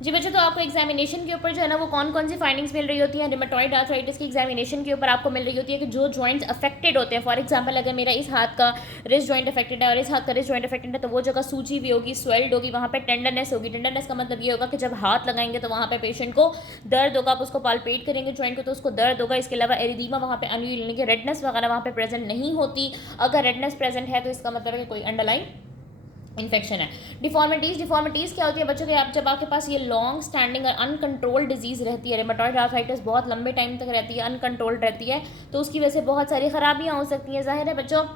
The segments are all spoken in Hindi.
जी बच्चों, तो आपको एग्जामिनेशन के ऊपर जो है ना वो कौन कौन सी फाइंडिंग्स मिल रही होती हैं रिमेटॉइड आर्थराइटिस की एग्जामिनेशन के ऊपर आपको मिल रही होती है कि जो जॉइंट्स अफेक्टेड होते हैं। फॉर एग्जांपल अगर मेरा इस हाथ का रिस्ट जॉइंट अफेक्टेड है और इस हाथ का रिस्ट जॉइंट अफेक्टेड है तो वो जगह सूजी भी होगी, स्वेल्ड होगी, वहाँ पे टेंडरनेस होगी। टेंडरनेस का मतलब ये होगा कि जब हाथ लगाएंगे तो वहाँ पे पेशेंट को दर्द होगा, आप उसको पालपेट करेंगे जॉइंट को तो उसको दर्द होगा। इसके अलावा एरिदीमा वहाँ पे यानी कि रेडनेस वगैरह वहाँ पे प्रेजेंट नहीं होती। अगर रेडनेस प्रेजेंट है तो इसका मतलब है कि कोई अंडरलाइन इन्फेक्शन है। डिफॉर्मिटीज़ क्या होती है बच्चों के, आप जब आपके पास ये लॉन्ग स्टैंडिंग और अनकंट्रोल्ड डिजीज़ रहती है, रेमेटॉइड आर्थराइटिस बहुत लंबे टाइम तक रहती है, अनकंट्रोल्ड रहती है, तो उसकी वजह से बहुत सारी खराबियाँ हो सकती हैं। ज़ाहिर है बच्चों,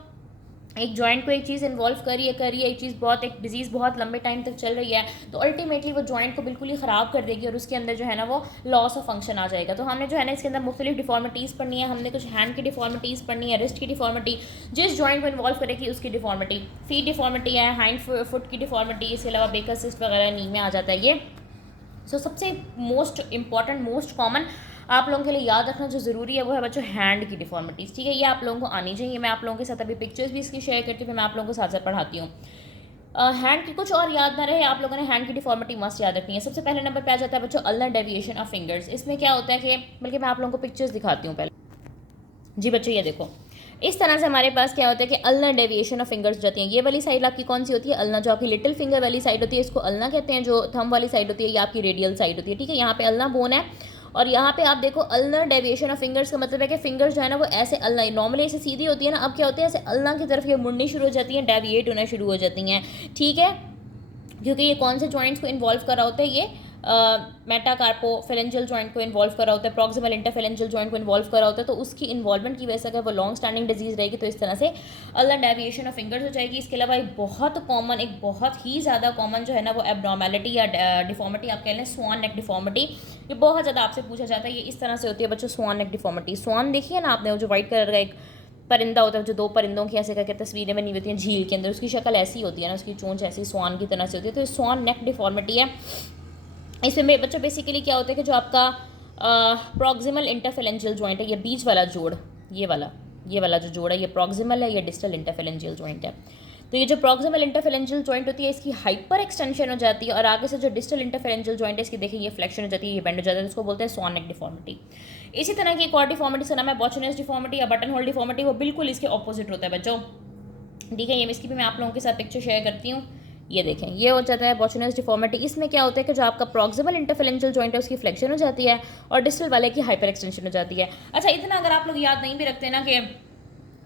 एक जॉइंट को एक चीज़ इन्वॉल्व करिए एक चीज़ बहुत, एक डिजीज़ बहुत लंबे टाइम तक चल रही है तो अल्टीमेटली वो जॉइंट को बिल्कुल ही ख़राब कर देगी और उसके अंदर जो है ना वो लॉस ऑफ फंक्शन आ जाएगा। तो हमने जो है ना इसके अंदर मुख्तलिफ डिफॉर्मिटीज़ पढ़नी है। हमने कुछ हैंड की डिफॉर्मिटीज़ पढ़नी है, रिस्ट की डिफॉर्मिटी, जिस जॉइंट को इन्वॉल्व करेगी उसकी डिफॉर्मिटी, फीट डिफॉर्मिटी है, हाइंड फुट की डिफॉर्मिटी, इसके अलावा बेकर सिस्ट वगैरह नी में आ जाता है ये। सो सबसे मोस्ट इंपॉर्टेंट, मोस्ट कॉमन आप लोगों के लिए याद रखना जो ज़रूरी है वो है बच्चों हैंड की डिफॉर्मिटीज़। ठीक है, ये आप लोगों को आनी चाहिए। मैं आप लोगों के साथ अभी पिक्चर्स भी इसकी शेयर करती हूँ, फिर मैं आप लोगों को साथ साथ पढ़ाती हूँ। हैंड की कुछ और याद ना रहे, आप लोगों ने हैंड की डिफॉर्मिटी मस्ट याद रखनी है। सबसे पहले नंबर पे आ जाता है बच्चों अल्नर डेविएशन ऑफ फिंगर्स। इसमें क्या होता है कि बल्कि मैं आप लोगों को पिक्चर्स दिखाती हूँ पहले। जी बच्चों ये देखो, इस तरह से हमारे पास क्या होता है कि अल्नर डेविएशन ऑफ फिंगर्स जाती हैं। ये वाली साइड आपकी कौन सी होती है, अल्ना, जो आपकी लिटिल फिंगर वाली साइड होती है इसको अल्ना कहते हैं। जो थंब वाली साइड होती है ये आपकी रेडियल साइड होती है। ठीक है, यहाँ पे अल्ना बोन है और यहाँ पे आप देखो अल्नर डेविएशन ऑफ फिंगर्स का मतलब है कि फिंगर्स जो है ना वो ऐसे अल्ना, नॉर्मली ऐसे सीधी होती है ना, अब क्या होती है ऐसे अल्ना की तरफ ये मुड़नी शुरू हो जाती हैं, डेविएट होना शुरू हो जाती हैं। ठीक है, क्योंकि ये कौन से जॉइंट्स को इन्वॉल्व कर रहा होता है, ये मेटाकार्पोफेरेंजियल जॉइंट को इन्वॉल्व कर रहा होता है, प्रॉक्सिमल इंटरफेरेंजियल जॉइंट को इन्वॉल्व कर रहा होता है। तो उसकी इन्वॉल्वमेंट की वजह से अगर वो लॉन्ग स्टैंडिंग डिजीज रहेगी तो इस तरह से अल्नर डेविएशन ऑफ फिंगर्स हो जाएगी। इसके अलावा एक बहुत कॉमन, एक बहुत ही ज़्यादा कॉमन जो है ना वो एब्नॉर्मेलिटी या डिफॉर्मिटी आप कह लें, स्वान नेक डिफॉर्मिटी। ये बहुत ज़्यादा आपसे पूछा जाता है, ये इस तरह से होती है बच्चों स्वान नेक डिफॉर्मिटी। स्वान देखिए ना आपने, वो जो व्हाइट कलर का एक परिंदा होता है, जो दो परिंदों की ऐसे करके तस्वीरें बनी होती हैं झील के अंदर, उसकी शक्ल ऐसी होती है ना, उसकी चोंच ऐसी स्वान की तरह से होती है। तो स्वान नेक डिफॉर्मिटी है। इसमें बच्चों बेसिकली क्या होता है कि जो आपका प्रॉक्सिमल इंटरफेरेंजियल जॉइंट है, ये बीच वाला जोड़, ये वाला जो जोड़ है ये प्रॉक्सिमल है, ये डिस्टल इंटरफेरेंजियल जॉइंट है। तो ये जो प्रॉक्सिमल इंटरफेरेंजियल जॉइंट होती है इसकी हाइपर एक्सटेंशन हो जाती है और आगे से जो डिस्टल इंटरफेरेंजियल जॉइंट है इसकी देखिए ये फ्लेक्शन हो जाती है, ये बेंड हो जाता है, इसको बोलते हैं स्वान नेक डिफॉर्मिटी। इसी तरह की एक और डिफॉर्मिटी का नाम है बॉचनेस डिफॉर्मिटी या बटन होल डिफॉर्मिटी, वो बिल्कुल इसके ऑपोजिट होता है बच्चों। ठीक है, ये इसकी भी मैं आप लोगों के साथ पिक्चर शेयर करती हूँ। ये देखें, ये हो जाता है बॉचनेस डिफॉर्मिटी। इसमें क्या होता है कि जो आपका प्रॉक्सिमल इंटरफेरेंजियल जॉइंट है उसकी फ्लेक्शन हो जाती है और डिस्टल वाले की हाइपर एक्सटेंशन हो जाती है। अच्छा, इतना अगर आप लोग याद नहीं भी रखते ना कि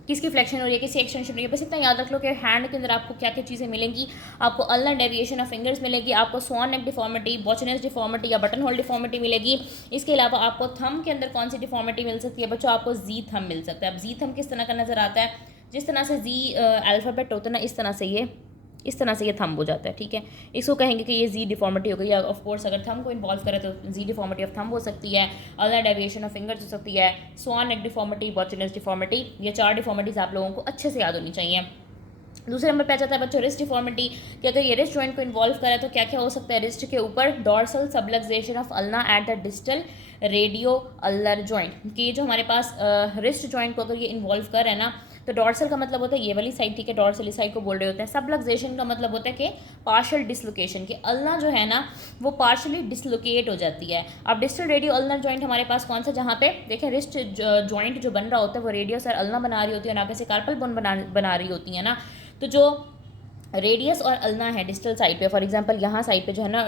किसकी फ्लेक्शन हो रही है, किसकी एक्सटेंशन हो रही है, बस इतना याद रख लो कि हैंड के अंदर आपको क्या क्या चीज़ें मिलेंगी। आपको अल्नर डेविएशन ऑफ फिंगर्स मिलेगी, आपको स्वान नेक डिफॉर्मिटी, बॉचनेस डिफॉर्मिटी या बटन होल डिफॉर्मिटी मिलेगी। इसके अलावा आपको थंब के अंदर कौन सी डिफॉर्मिटी मिल सकती है बच्चों, आपको जी थंब मिल सकता है। अब जी थंब किस तरह का नज़र आता है, जिस तरह से जी अल्फ़ाबेट होता है ना, इस तरह से ये थंब हो जाता है। ठीक है, इसको कहेंगे कि ये जी डिफॉर्मिटी हो गई। ऑफ कोर्स अगर थंब को इन्वॉल्व करे तो जी डिफॉर्मिटी ऑफ थंब हो सकती है, अल्नर डेविएशन ऑफ फिंगर्स हो सकती है, स्वान नेक डिफॉर्मिटी, बॉचनेस डिफॉर्मिटी। ये 4 डिफॉर्मिटीज़ आप लोगों को अच्छे से याद होनी चाहिए। दूसरे नंबर पे आ जाता है बच्चों रिस्ट डिफॉर्मिटी, कि अगर ये रिस्ट जॉइंट को इन्वॉल्व करे तो क्या क्या हो सकता है। रिस्ट के ऊपर dorsal subluxation of ulna at the distal radio अल्लर जॉइंट, कि जो हमारे पास रिस्ट जॉइंट को अगर ये इन्वॉल्व कर है ना, तो डॉर्सल का मतलब होता है ये वाली साइड, ठीक है, डॉर्सल इस साइड को बोल रहे होते हैं। सबलक्सेशन का मतलब होता है कि पार्शियल डिसलोकेशन, कि अल्ना जो है ना वो पार्शियली डिसलोकेट हो जाती है। अब डिस्टल रेडियो अल्नर जॉइंट हमारे पास कौन सा, जहाँ पे देखें रिस्ट जॉइंट जो बन रहा होता है वो रेडियस और अल्ना बना रही होती है और आगे से कार्पल बोन बना रही होती है ना। तो जो रेडियस और अल्ना है डिस्टल साइड पे, फॉर एग्जांपल यहाँ साइड पे जो है ना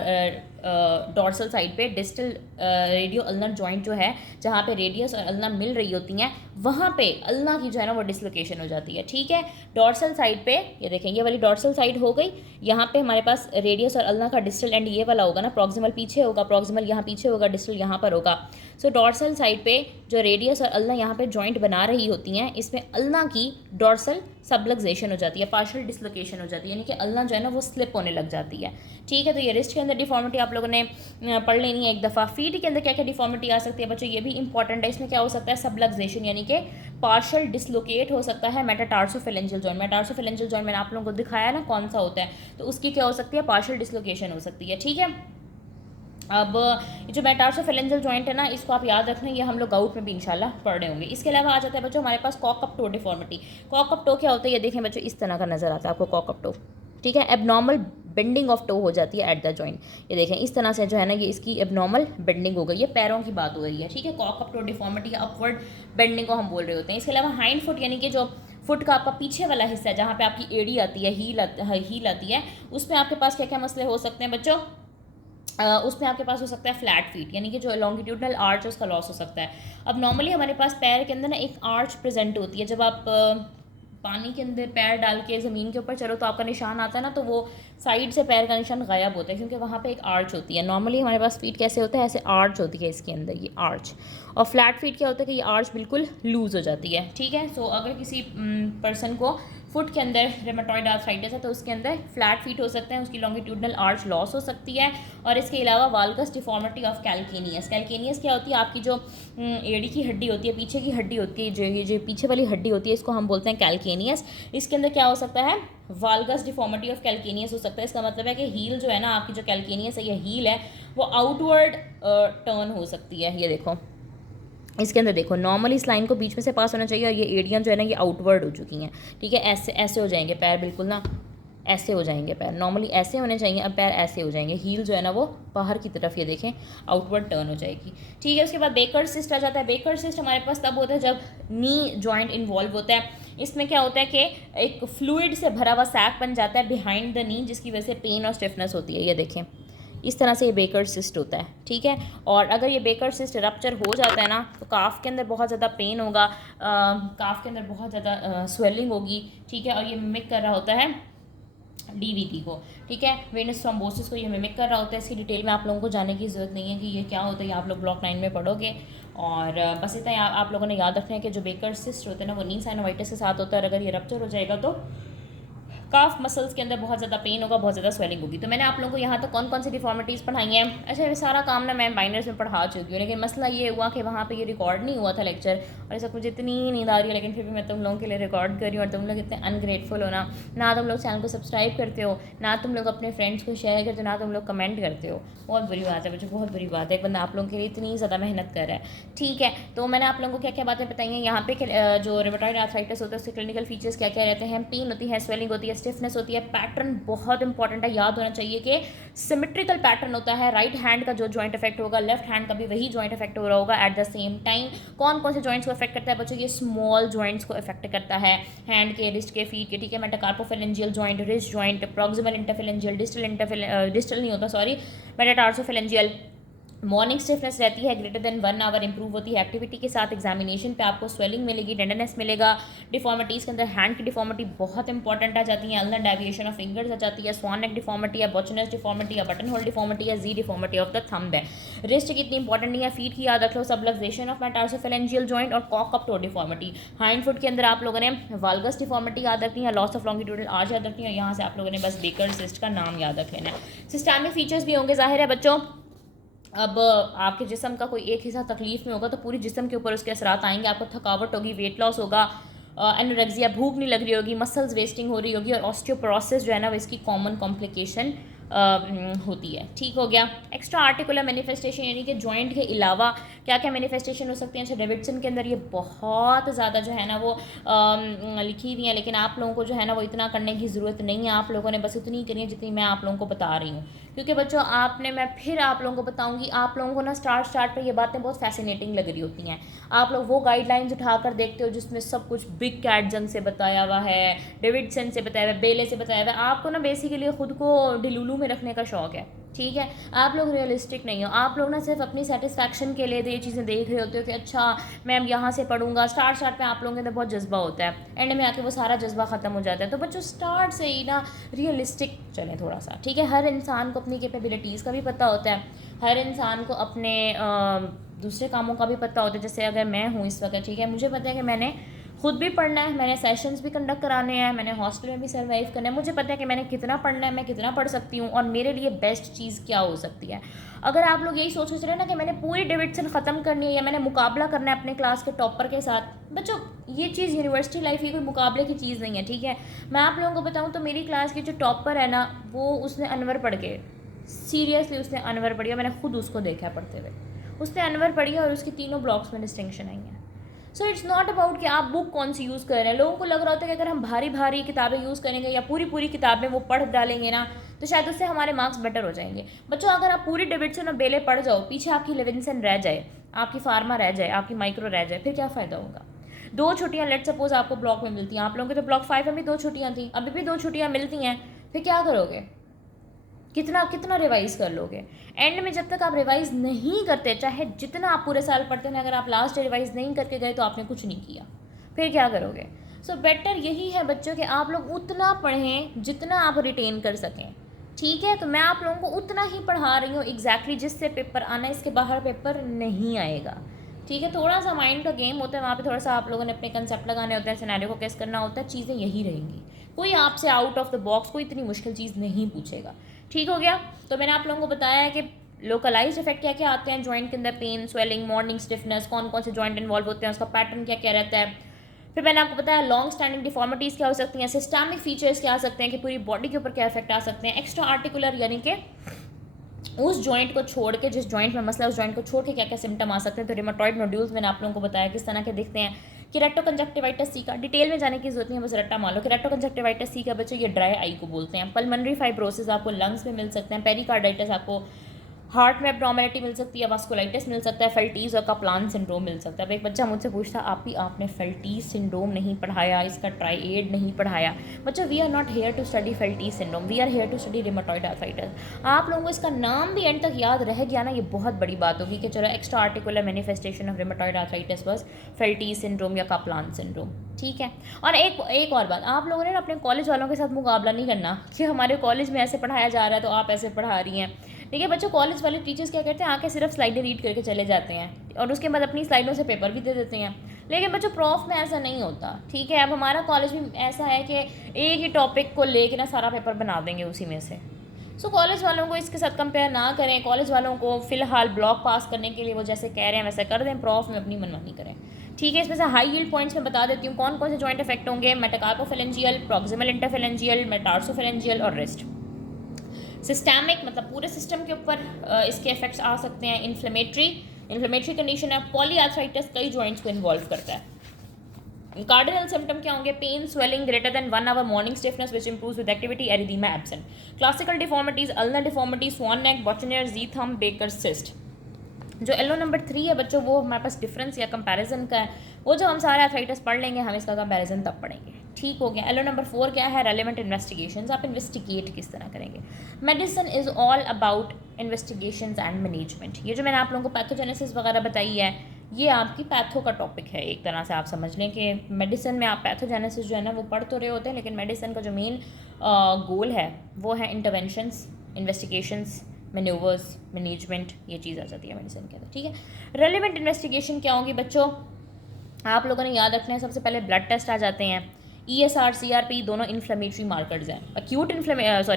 डॉर्सल साइड पे डिस्टल रेडियो अल्नर जॉइंट जो है, जहाँ पे रेडियस और अल्ना मिल रही होती हैं, वहाँ पे अल्ना की जो है ना वो डिसलोकेशन हो जाती है। ठीक है, डॉर्सल साइड पे ये देखें, ये वाली डॉर्सल साइड हो गई, यहाँ पे हमारे पास रेडियस और अल्ना का डिस्टल एंड ये वाला होगा ना, प्रॉक्सिमल पीछे होगा, प्रॉक्सिमल यहाँ पीछे होगा, डिस्टल यहाँ पर होगा। सो डॉर्सल साइड पे जो रेडियस और अल्ना यहाँ पे जॉइंट बना रही होती हैं, इसमें अल्ना की डॉर्सल सबलक्सेशन हो जाती है, पार्शियल डिसलोकेशन हो जाती है, यानी कि अल्ना जो है ना वो स्लिप होने लग जाती है। ठीक है, तो ये रिस्ट के अंदर डिफॉर्मिटी आप लोगों ने पढ़ लेनी है एक दफ़ा। फीट के अंदर क्या क्या डिफॉर्मिटी आ सकती है बच्चों, ये भी इंपॉर्टेंट है। इसमें क्या हो सकता है, सबलक्सेशन यानी कि पार्शियल डिसलोकेट हो सकता है मेटाटार्सोफेरेंजियल जॉइंट। मेटाटार्सोफेरेंजियल जॉइंट मैंने आप लोगों को दिखाया ना कौन सा होता है, तो उसकी क्या हो सकती है, पार्शियल डिसलोकेशन हो सकती है। ठीक है, अब ये जो मेटाटार्सोफेरेंजियल जॉइंट है ना, इसको आप याद रखना, ये हम लोग आउट में भी इंशाल्लाह पढ़ रहे होंगे। इसके अलावा आ जाता है बच्चों हमारे पास cock up toe deformity. Cock up toe क्या होता है, ये देखें बच्चों, इस तरह का नजर आता है आपको कॉक अप टो। ठीक है, एबनॉर्मल बेंडिंग ऑफ टो हो जाती है एट द जॉइंट। ये देखें इस तरह से जो है ना ये इसकी एबनॉर्मल बेंडिंग हो गई, ये पैरों की बात हो रही है, ठीक है। कॉक अप टो डिफॉर्मिटी या अपवर्ड बेंडिंग को हम बोल रहे होते हैं। इसके अलावा हाइंड फुट यानी कि जो फुट का आपका पीछे वाला हिस्सा है जहाँ पे आपकी एड़ी आती है, हील आती है, उसमें आपके पास क्या क्या मसले हो सकते हैं बच्चों? उसमें आपके पास हो सकता है फ्लैट फीट, यानी कि जो लॉन्गिट्यूडनल आर्च है उसका लॉस हो सकता है। अब नॉर्मली हमारे पास पैर के अंदर ना एक आर्च प्रेजेंट होती है, जब आप पानी के अंदर पैर डाल के ज़मीन के ऊपर चलो तो आपका निशान आता है ना, तो वो साइड से पैर का निशान गायब होता है क्योंकि वहाँ पे एक आर्च होती है। नॉर्मली हमारे पास फीट कैसे होता है, ऐसे आर्च होती है इसके अंदर, ये आर्च। और फ्लैट फीट क्या होता है कि ये आर्च बिल्कुल लूज़ हो जाती है, ठीक है। सो अगर किसी पर्सन को फुट के अंदर रेमेटॉइड आर्थराइटिस है तो उसके अंदर फ्लैट फीट हो सकते हैं, उसकी लॉन्गिट्यूडनल आर्च लॉस हो सकती है। और इसके अलावा valgus deformity of calcaneus. Calcaneus क्या होती है? आपकी जो एड़ी की हड्डी होती है, पीछे की हड्डी होती है, जो पीछे वाली हड्डी होती है, इसको हम बोलते हैं कैल्केनियस। इसके अंदर क्या हो सकता है? वाल्गस डिफॉर्मिटी ऑफ कैल्केनियस हो सकता है। इसका मतलब है कि हील जो है ना आपकी, जो कैल्केनियस है या हील है, वो आउटवर्ड टर्न हो सकती है। ये देखो इसके अंदर देखो, नॉर्मली इस लाइन को बीच में से पास होना चाहिए और ये एड़ियाँ जो है ना ये आउटवर्ड हो चुकी हैं, ठीक है। ऐसे ऐसे हो जाएंगे पैर, बिल्कुल ना ऐसे हो जाएंगे पैर, नॉर्मली ऐसे होने चाहिए, अब पैर ऐसे हो जाएंगे। हील जो है ना वो बाहर की तरफ, ये देखें, आउटवर्ड टर्न हो जाएगी, ठीक है। उसके बाद बेकर सिस्ट आ जाता है। बेकर सिस्ट हमारे पास तब होता है जब नी जॉइंट इन्वॉल्व होता है। इसमें क्या होता है कि एक फ्लूइड से भरा हुआ सैक बन जाता है बिहाइंड द नी, जिसकी वजह से पेन और स्टिफनेस होती है। ये देखें इस तरह से ये बेकर सिस्ट होता है, ठीक है। और अगर ये बेकर सिस्ट रप्चर हो जाता है ना तो काफ के अंदर बहुत ज़्यादा पेन होगा, काफ के अंदर बहुत ज़्यादा स्वेलिंग होगी, ठीक है। और ये मिमिक कर रहा होता है डीवीटी को, ठीक है, वेनस थ्रोम्बोसिस को ये मिमिक कर रहा होता है। इसकी डिटेल में आप लोगों को जानने की ज़रूरत नहीं है कि ये क्या होता है, आप लोग ब्लॉक 9 में पढ़ोगे। और बस इतना आप लोगों ने याद रखना है कि जो बेकर सिस्ट होते हैं ना वो नी साइनोवाइटिस के साथ होता है, और अगर ये रप्चर हो जाएगा तो काफ मसल्स के अंदर बहुत ज़्यादा पेन होगा, बहुत ज़्यादा स्वेलिंग होगी। तो मैंने आप लोगों को यहाँ तक कौन कौन सी डिफॉर्मिटीज़ पढ़ाई हैं। अच्छा ये सारा काम ना मैं माइनर्स में पढ़ा चुकी हूँ, लेकिन मसला ये हुआ कि वहाँ पे ये रिकॉर्ड नहीं हुआ था लेक्चर, और ऐसा मुझे इतनी नींद आ रही है, लेकिन फिर भी मैं तुम लोगों के लिए रिकॉर्ड कर रही हूँ। और तुम लोग इतने अनग्रेटफुल हो ना तुम लोग चैनल को सब्सक्राइब करते हो, ना तुम लोग अपने फ्रेंड्स को शेयर करते हो, ना तुम लोग कमेंट करते हो। बहुत बुरी बात है बच्चों, बहुत बुरी बात है। एक बंदा आप लोगों के लिए इतनी ज़्यादा मेहनत कर रहा है, ठीक है। तो मैंने आप लोगों को क्या क्या बातें बताई हैं यहाँ पे, जो रेमेटॉइड आर्थराइटिस होता है उसके क्लिनिकल फीचर्स क्या क्या रहते हैं। पेन होती है, स्वेलिंग होती है, स्टिफनेस होती है। पैटर्न बहुत इंपॉर्टेंट है, याद होना चाहिए कि सिमेट्रिकल पैटर्न होता है। राइट हैंड का जो जॉइंट इफेक्ट होगा, लेफ्ट हैंड का भी वही जॉइंट इफेक्ट हो रहा होगा एट द सेम टाइम। कौन कौन से जॉइंट्स को इफेक्ट करता है बच्चों? ये स्मॉल जॉइंट्स को इफेक्ट करता है, हैंड के, रिस्ट के, फीट के, ठीक है। Metacarpophalangeal joint, wrist joint, proximal interphalangeal, distal नहीं होता सॉरी, मेटाटार्सोफेलेंजियल। मॉर्निंग स्टिफनेस रहती है ग्रेटर देन 1 आवर, इंप्रूव होती है एक्टिविटी के साथ। एग्जामिनेशन पे आपको स्वेलिंग मिलेगी, टेंडरनेस मिलेगा। डिफॉर्मिटीज़ के अंदर हैंड की डिफॉर्मिटी बहुत इंपॉर्टेंट आ जाती है, अल्नर डेविएशन ऑफ फिंगर्स आ जाती है, स्वान नेक डिफॉर्मिटी है, बॉचनस डिफॉर्मिटी है, बटन होल डिफॉर्मिटी है, Z deformity of the thumb है। रिस्ट की इतनी इंपॉर्टेंट नहीं है, फीट की याद रख लो, सबलक्सेशन ऑफ मेटाटार्सोफेलेंजियल जॉइंट और cock up toe deformity. Hind foot के अंदर आप लोगों ने वाल्गस डिफॉर्मिटी याद रखनी है, लॉस ऑफ लॉन्गिट्यूडल आर्च याद रखनी है, यहाँ से आप लोगों ने बस बेकर सिस्ट का नाम याद रख लेना है। सिस्टमिक फीचर्स भी होंगे जाहिर है बच्चों। अब आपके जिस्म का कोई एक हिस्सा तकलीफ में होगा तो पूरी जिस्म के ऊपर उसके असरात आएंगे। आपको थकावट होगी, वेट लॉस होगा, एनोरेक्सिया, भूख नहीं लग रही होगी, मसल्स वेस्टिंग हो रही होगी, और ऑस्टियोपोरोसिस जो है ना वो इसकी कॉमन कॉम्प्लिकेशन होती है, ठीक हो गया। एक्स्ट्रा आर्टिकुलर मैनिफेस्टेशन यानी कि जॉइंट के अलावा क्या क्या मैनिफेस्टेशन हो सकती हैं। अच्छा डेविडसन के अंदर ये बहुत ज़्यादा जो है ना वो लिखी हुई हैं, लेकिन आप लोगों को जो है ना वो इतना करने की ज़रूरत नहीं है। आप लोगों ने बस इतनी करनी है जितनी मैं आप लोगों को बता रही हूँ, क्योंकि बच्चों मैं फिर आप लोगों को बताऊँगी। आप लोगों को ना स्टार्ट पर ये बातें बहुत फैसिनेटिंग लग रही होती हैं। आप लोग वो गाइडलाइंस उठाकर देखते हो जिसमें सब कुछ बिग कैटजन से बताया हुआ है, डेविडसन से बताया हुआ है, बेले से बताया हुआ है। आपको ना बेसिकली खुद को डिलूलू में रखने का शौक़ है, ठीक है। आप लोग रियलिस्टिक नहीं हो, आप लोग ना सिर्फ अपनी सेटिस्फैक्शन के लिए ये चीज़ें देख रहे होते हो कि अच्छा मैं अब यहाँ से पढ़ूंगा। स्टार्ट पे आप लोगों के अंदर बहुत जज्बा होता है, एंड में आके वो सारा जज्बा ख़त्म हो जाता है। तो बच्चों स्टार्ट से ही ना रियलिस्टिक चलें थोड़ा सा, ठीक है। हर इंसान को अपनी कैपेबिलिटीज़ का भी पता होता है, हर इंसान को अपने दूसरे कामों का भी पता होता है। जैसे अगर मैं हूँ इस वक्त, ठीक है, मुझे पता है कि मैंने खुद भी पढ़ना है, मैंने सेशंस भी कंडक्ट कराने हैं, मैंने हॉस्टल में भी सर्वाइव करना है। मुझे पता है कि मैंने कितना पढ़ना है, मैं कितना पढ़ सकती हूँ और मेरे लिए बेस्ट चीज़ क्या हो सकती है। अगर आप लोग यही सोच रहे हैं ना कि मैंने पूरी डेविडसन ख़त्म करनी है या मैंने मुकाबला करना है अपने क्लास के टॉपर के साथ, बच्चों ये चीज़ यूनिवर्सिटी लाइफ ये कोई मुकाबले की चीज़ नहीं है, ठीक है। मैं आप लोगों को बताऊँ तो मेरी क्लास की जो टॉपर है ना वो उसने अनवर पढ़ के, सीरियसली उसने अनवर पढ़ी है, मैंने खुद उसको देखा है पढ़ते हुए। उसने अनवर पढ़ी है और उसकी तीनों ब्लॉक्स में डिस्टिंक्शन आई है। सो इट्स नॉट अबाउट कि आप बुक कौन सी यूज़ कर रहे हैं। लोगों को लग रहा होता है कि अगर हम भारी भारी किताबें यूज़ करेंगे या पूरी पूरी किताबें वो पढ़ डालेंगे ना तो शायद उससे हमारे मार्क्स बेटर हो जाएंगे। बच्चों अगर आप पूरी डेविडसन और बेले पढ़ जाओ, पीछे आपकी लेविंसन रह जाए, आपकी फार्मा रह जाए, आपकी माइक्रो रह जाए, फिर क्या फ़ायदा होगा। 2 छुट्टियाँ लेट सपोज आपको ब्लॉक में मिलती हैं, आप लोगों के तो ब्लॉक 5 में भी 2 छुट्टियाँ थी, अभी भी 2 छुट्टियाँ मिलती हैं, फिर क्या करोगे, कितना कितना रिवाइज कर लोगे। एंड में जब तक आप रिवाइज नहीं करते, चाहे जितना आप पूरे साल पढ़ते हैं, अगर आप लास्ट डे रिवाइज नहीं करके गए तो आपने कुछ नहीं किया, फिर क्या करोगे। सो बेटर यही है बच्चों कि आप लोग उतना पढ़ें जितना आप रिटेन कर सकें, ठीक है। तो मैं आप लोगों को उतना ही पढ़ा रही हूँ एग्जैक्टली जिससे पेपर आना है, इसके बाहर पेपर नहीं आएगा, ठीक है। थोड़ा सा माइंड का गेम होता है, वहाँ पे थोड़ा सा आप लोगों ने अपने कंसेप्ट लगाने होते हैं, सिनेरियो को कैस करना होता है, चीज़ें यही रहेंगी। कोई आपसे आउट ऑफ द बॉक्स कोई इतनी मुश्किल चीज़ नहीं पूछेगा, ठीक हो गया। तो मैंने आप लोगों को बताया है कि लोकलाइज्ड इफेक्ट क्या क्या आते हैं जॉइंट के अंदर, पेन, स्वेलिंग, मॉर्निंग स्टिफनेस, कौन कौन से जॉइंट इन्वॉल्व होते हैं, उसका पैटर्न क्या क्या रहता है। फिर मैंने आपको बताया लॉन्ग स्टैंडिंग डिफॉर्मिटीज़ क्या हो सकती हैं, सिस्टमिक फीचर्स क्या आ सकते हैं कि पूरी बॉडी के ऊपर क्या इफेक्ट आ सकते हैं, एक्स्ट्रा आर्टिकुलर यानी कि उस जॉइंट को छोड़ के, जिस जॉइंट में मसला है उस जॉइंट को छोड़ के क्या क्या सिम्टम आ सकते हैं। तो रिमेटॉइड नोड्यूल्स मैंने आप लोगों को बताया किस तरह के दिखते हैं। केरेटोकंजक्टिवाइटिस सी का डिटेल में जाने की जरूरत नहीं है, बस रट्टा मान लो। केरेटोकंजक्टिवाइटिस सी का बच्चों ये ड्राई आई को बोलते हैं। पल्मनरी फाइब्रोसिस आपको लंग्स में मिल सकते हैं। पेरिकार्डाइटिस आपको हार्ट में एब्नॉर्मेलिटी मिल सकती है, वास्कुलाइटिस मिल सकता है, फेल्टीज और काप्लान सिंड्रोम मिल सकता है। अब एक बच्चा मुझसे पूछता आपने फेल्टीज सिंड्रोम नहीं पढ़ाया, इसका ट्राइएड नहीं पढ़ाया। बच्चा we are not here to study Felty's syndrome, we are here to study rheumatoid arthritis. आप लोगों को इसका नाम भी एंड तक याद रह गया ना, ये बहुत बड़ी बात होगी कि चलो extra articular manifestation of rheumatoid arthritis बस फेल्टीज सिंड्रोम या काप्लान सिंड्रोम, ठीक है। और एक और बात, आप लोगों ने अपने कॉलेज वालों के साथ मुकाबला नहीं करना कि हमारे कॉलेज में ऐसे पढ़ाया जा रहा है तो आप ऐसे पढ़ा रही हैं। देखिए बच्चों, कॉलेज वाले टीचर्स क्या करते हैं, आके सिर्फ स्लाइडें रीड करके चले जाते हैं और उसके बाद अपनी स्लाइडों से पेपर भी दे देते हैं। लेकिन बच्चों प्रॉफ में ऐसा नहीं होता, ठीक है। अब हमारा कॉलेज भी ऐसा है कि एक ही टॉपिक को लेके ना सारा पेपर बना देंगे उसी में से। सो कॉलेज वालों को इसके साथ कंपेयर ना करें। कॉलेज वालों को फ़िलहाल ब्लॉक पास करने के लिए वो जैसे कह रहे हैं वैसे कर दें, प्रॉफ में अपनी मनमानी करें, ठीक है। इसमें से हाई यील्ड पॉइंट्स में बता देती हूँ कौन कौन से जॉइंट इफेक्ट होंगे। मेटाकार्पोफेरेंजियल, प्रॉक्सिमल इंटरफेरेंजियल, मेटार्सोफेरेंजियल और रिस्ट। सिस्टमिक मतलब पूरे सिस्टम के ऊपर इसके इफेक्ट्स आ सकते हैं। इन्फ्लेमेटरी कंडीशन है। पॉलीआर्थराइटिस कई जॉइंट्स को इन्वॉल्व करता है। कार्डिनल सिम्टम क्या होंगे, pain, swelling greater than 1 hour, morning stiffness which improves with activity, erythema absent. Classical deformities, ulnar deformity, swan neck, boutonniere, Z thumb, Baker cyst. जो एलो नंबर 3 है बच्चों, वो हमारे पास डिफरेंस या कंपैरिजन का है, वो जब हम सारे आर्थराइटिस पढ़ लेंगे हम इसका कंपैरिजन तब पढ़ेंगे, ठीक हो गया। एलो नंबर 4 क्या है, रेलेवेंट इन्वेस्टिगेशंस, आप इन्वेस्टिगेट किस तरह करेंगे। Medicine is all about investigations and management. ये जो मैंने आप लोगों को पैथोजेनेसिस वगैरह बताई है, ये आपकी पैथो का टॉपिक है। एक तरह से आप समझ लें कि मेडिसिन में आप पैथोजेनेसिस जो है ना वो पढ़ तो रहे होते हैं, लेकिन मेडिसिन का जो मेन गोल है वो है इंटरवेंशंस, इन्वेस्टिगेशंस, मैन्यूवर्स, मैनेजमेंट, ये चीज़ आ जाती है मेडिसिन के अंदर, ठीक है। रेलेवेंट इन्वेस्टिगेशन क्या होगी बच्चों, आप लोगों ने याद रखना है। सबसे पहले ब्लड टेस्ट आ जाते हैं। ESR, CRP दोनों इन्फ्लेमेटरी मार्कर्स हैं।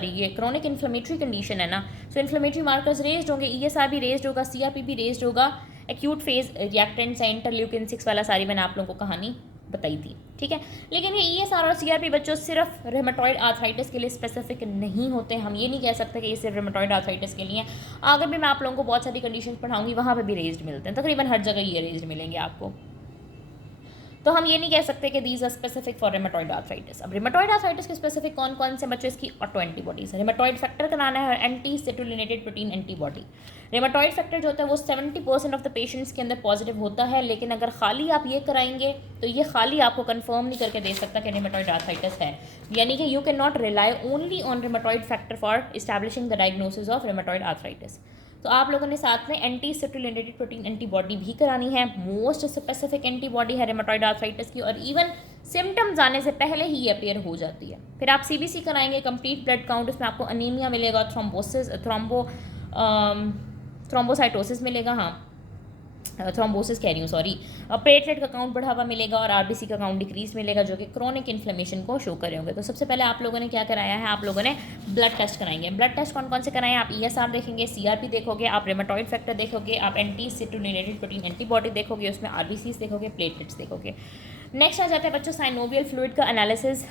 ये क्रोनिक इन्फ्लेमेटरी कंडीशन है ना, सो इन्फ्लेमेटरी मार्कर्स रेज्ड होंगे, ESR भी रेज्ड होगा, CRP भी रेज्ड होगा। एक्यूट फेज रिएक्टेंट्स, इंटरल्यूकिन 6 वाला सारी मैंने आप लोगों को कहानी बताई थी, ठीक है। लेकिन ये ESR और CRP बच्चों सिर्फ रेमेटॉइड आर्थराइटिस के लिए स्पेसिफिक नहीं होते। हम ये नहीं कह सकते कि ये सिर्फ रेमेटॉइड आर्थराइटिस के लिए। आगे भी मैं आप लोगों को बहुत सारी कंडीशन पढ़ाऊंगी, वहाँ पे भी रेज्ड मिलते हैं, तकरीबन हर जगह ये रेज्ड मिलेंगे आपको। तो हम ये नहीं कह सकते कि these are specific for rheumatoid arthritis. अब रेमेटॉइड आर्थराइटिस के स्पेसिफिक कौन कौन से बच्चों, इसकी ऑटो एंटीबॉडीज है। रेमेटॉइड फैक्टर कराना है, anti citrullinated protein antibody. Rheumatoid factor जो होता है वो 70% ऑफ द पेशेंट्स के अंदर पॉजिटिव होता है, लेकिन अगर खाली आप ये कराएंगे तो ये खाली आपको कंफर्म नहीं करके दे सकता कि रेमेटॉइड आर्थराइटिस है। यानी कि you can not rely only on rheumatoid factor for establishing the diagnosis of rheumatoid arthritis. तो आप लोगों ने साथ में एंटी सेटुलिनेटेड प्रोटीन एंटीबॉडी भी करानी है। मोस्ट स्पेसिफिक एंटीबॉडी है रेमेटॉइड आर्थराइटिस की, और इवन सिम्टम्स आने से पहले ही ये अपीयर हो जाती है। फिर आप CBC कराएंगे, कंप्लीट ब्लड काउंट, उसमें आपको अनीमिया मिलेगा, थ्रोम्बोसाइटोसिस मिलेगा, हाँ थ्रोम्बोसिस कह रही हूँ सॉरी, प्लेटलेट का काउंट बढ़ावा मिलेगा और RBC का काउंट डिक्रीज मिलेगा, जो कि क्रोनिक इन्फ्लेमेशन को शो करे होंगे। तो सबसे पहले आप लोगों ने क्या कराया है, आप लोगों ने ब्लड टेस्ट कराएंगे। ब्लड टेस्ट कौन कौन से कराएं, आप ESR देखेंगे, CRP देखोगे, आप रेमेटॉइड फैक्टर देखोगे, आप एंटी सेटुलिनेटेड प्रोटीन एंटीबॉडी देखोगे, उसमें RBCs देखोगे, प्लेटलेट्स देखोगे। नेक्स्ट आ जाता है बच्चों साइनोवियल फ्लूइड का एनालिसिस।